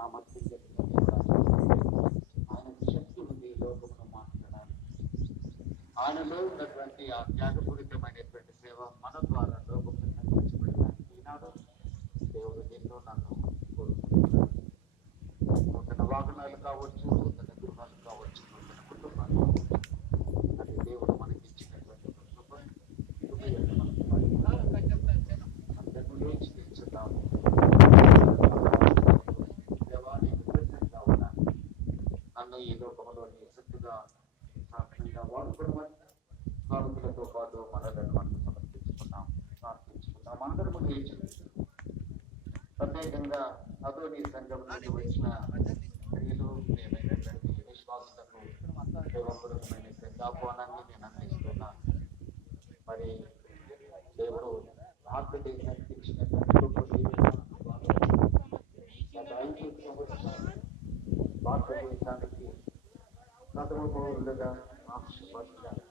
సామర్థ్యం కలిగిన ఆయనకు శక్తి ఉంది ఈ లోకంలో మాట్లాడాలి. ఆయనలో ఉన్నటువంటి ఆ త్యాగపూరితమైనటువంటి సేవ మన ద్వారా లోకంలో కనిపించబడడానికి ఈనాడు దేవుడు నిన్ను నన్ను కోరుకుంటున్నాడు. నూతన వాహనాలు కావచ్చు, నూతన గృహాలు కావచ్చు, నూతన కుటుంబాలు కావచ్చు, అది దేవుడు మనకి ఇచ్చినటువంటి ఒక కృప. అందరూ లేచి నిల్చున్నాము. దేవా, నేను కృతజ్ఞతగా ఉన్నాను. నన్ను ఈ లోకంలో నీ సత్తుగా సాక్షిగా వాడుకోవడం కానుకలతో పాటు మనలను మనం సమర్పించుకున్నాం, ప్రార్థించుకున్నాం. అందరము లేచి ప్రత్యేకంగా అదోని సంఘం నుండి వచ్చిన స్త్రీలు ఏమైనటువంటి విశ్వాసులకు దేవపూర్వకమైనటువంటి ఆహ్వానాన్ని నేను అందిస్తున్నాను. మరి దేవుడు భారతదేశానికి ఇచ్చినటువంటి గొప్ప భారతదేశానికి ప్రథమ పౌరులుగా ఆశపడ్డారు.